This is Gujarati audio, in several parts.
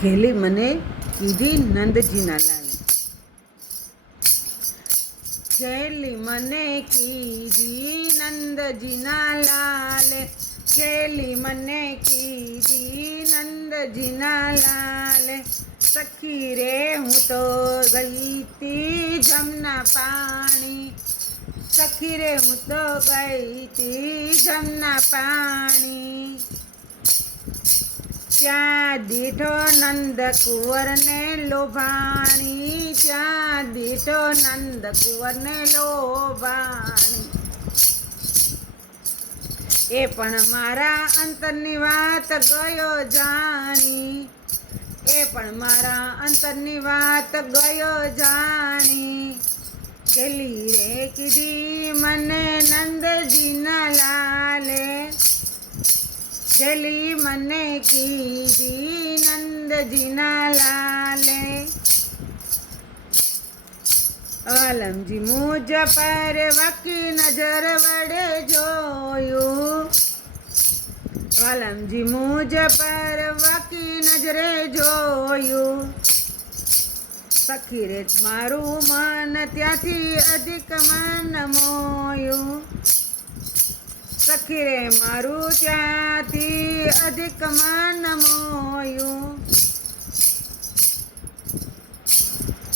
ઘેલી મને કીધી નંદજીના લાલે, ઘેલી મને કીધી નંદજીના લાલે, ઘેલી મને કીધી નંદજીના લાલે, સખી રે હું તો ગઈ તી જમના પાણી, સખી રે હું તો ગઈ તી જમના પાણી, ત્યાં દીઠો નંદ કુંવરને લોભાણી, ત્યાં દીઠો નંદ કુંવરને લોભાણી, એ પણ મારા અંતરની વાત ગયો જાણી, એ પણ મારા અંતરની વાત ગયો જાણી, ઘેલી રે કીધી મને નંદજીના લાલે, ઘેલી મને કીધી નંદજીના લાલે, વાલમજી મુજ પર વાકી નજર વડે જોયું, વાલમજી મુજ પર વાકી નજરે જોયું, સખી રે મારું મન ત્યાંથી અધિક મન મોયું, સખી રે મારું ત્યાંથી અધિક મન મોયું,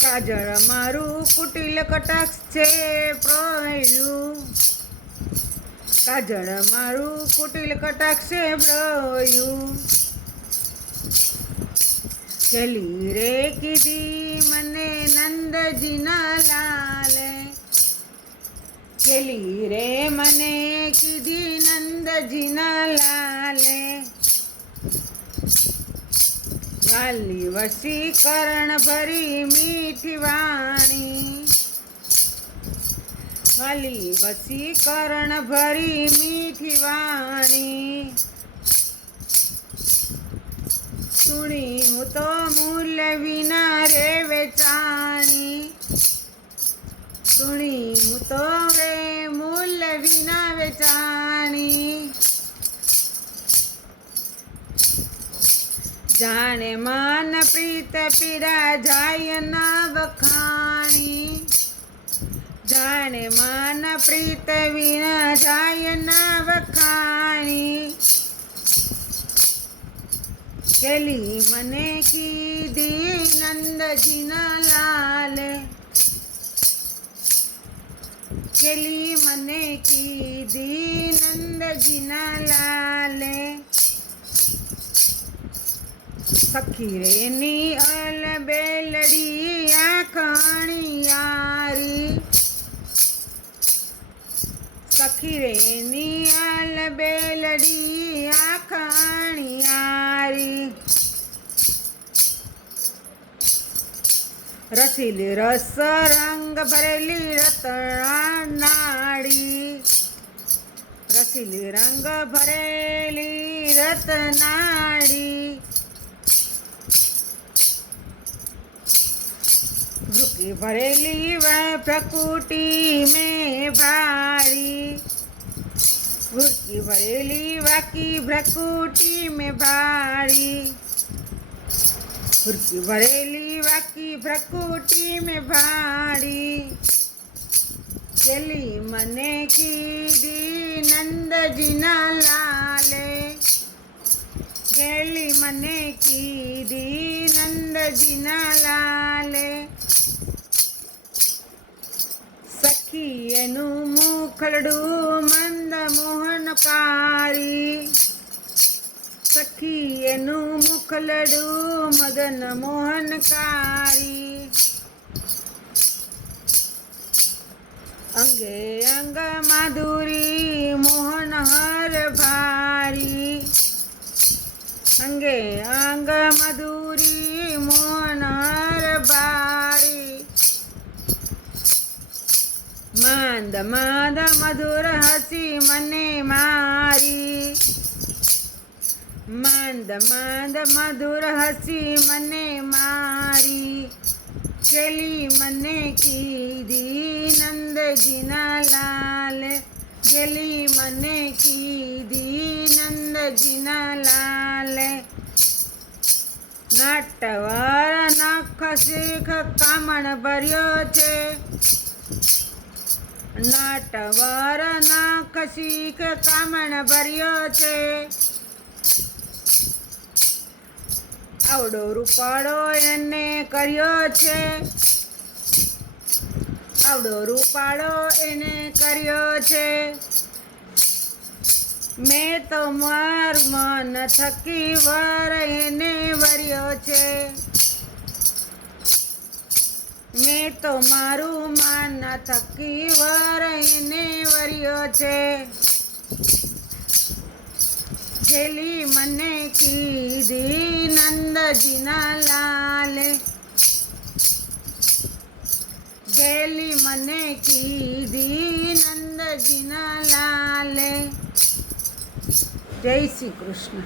કાજળ મારું કુટિલ કટાક્ષ છે પ્રોયું, કાજળ મારું કુટિલ કટાક્ષે પ્રોયું, ઘેલી રે કીધી મને નંદજીના લાલે, ઘેલી રે મને કીધી નંદજીના લાલે, વાલી વશીકરણ ભરી મીઠી વાણી, વાલી વશીકરણ ભરી મીઠી વાણી, સુણી હું તો મૂલ્ય વિના રે વેચાણી, સુણી હું તો રે મૂલ્ય વિના વેચાણી, જાણે માન પ્રીત પીરા જાય ના વખાણી, જાણે માન પ્રીત વિના જાય ના વખાણી, ઘેલી મને કીધી નંદજીના લાલે, ઘેલી મને કીધી નંદજીના લાલે, સખી રે ની અલ બેલડી આંખણી યારી, સખી રે ની અલ બેલડી આંખણી યારી, રસીલી રસ રંગ ભરેલી રતના નાડી, રસીલી રંગ ભરેલી રતનાડી, ભૂકી ભરેલી પ્રકૃતિ में भारी, भूकी भरेली वाकी प्रकृति में भारी, भूकी भरेली वाकी प्रकृति में भारी, घेली મને કીધી નંદજીના લાલે, ઘેલી મને કીધી નંદજીના લાલે, સખી એનું મુખડું મંદ મોહનકારી, સખી એનું મુખડું મદન મોહનકારી, અંગે અંગ માધુરી મોહન હર ભારી, અંગે અંગ મધુરી મોહન હર ભારી, માંદ માંદ મધુર હસી મને મારી, માંદ માંદ મધુર હસી મને મારી, ઘેલી મને કીધી નંદજીના લાલે, ઘેલી મને કીધી નંદજીના લાલે, નટવર નખ શીખ કામણ ભર્યો છે. નટવર નખ શીખ કામણ ભર્યો છે. આવડો રૂપાળો એને કર્યો છે. આવડો રૂપાળો એને કર્યો છે. મેં તો મારું મન થકી વર એને વર્યો છે. મેં તો મારું મન થકી વર એને વર્યો છે. જેલી મને કીધી નંદજીના લાલે. જેલી મને કીધી નંદજીના લાલે. જય શ્રી કૃષ્ણ.